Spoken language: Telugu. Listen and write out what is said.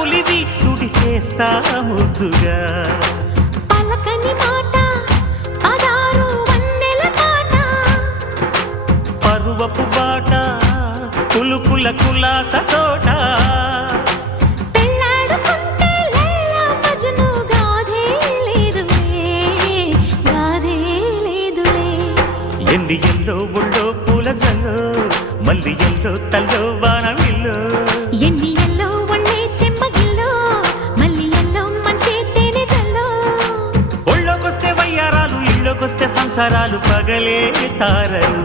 ఉలివి తుడి చేస్తా ముద్దుగా పలకని మాట పదారు వన్నెల మాట పరువపు బాట కులుకుల కులాస తోట పెళ్ళాడుకుంటే లైలా మజ్ను గాథే లేదులే గాథే లేదులే ఎన్ని ఎల్లో ఒళ్ళో పూల జల్లో మల్లి ఎల్లో తల్లో వానవిల్లో ఎన్ని ఎల్లో ఒళ్ళే చెమ్మగిల్లో మల్లి ఎల్లో మంచి తేనె జల్లో ఒళ్ళోకొస్తే వయ్యారాలు ఇళ్ళోకొస్తే సంసారాలు పగలే తారలు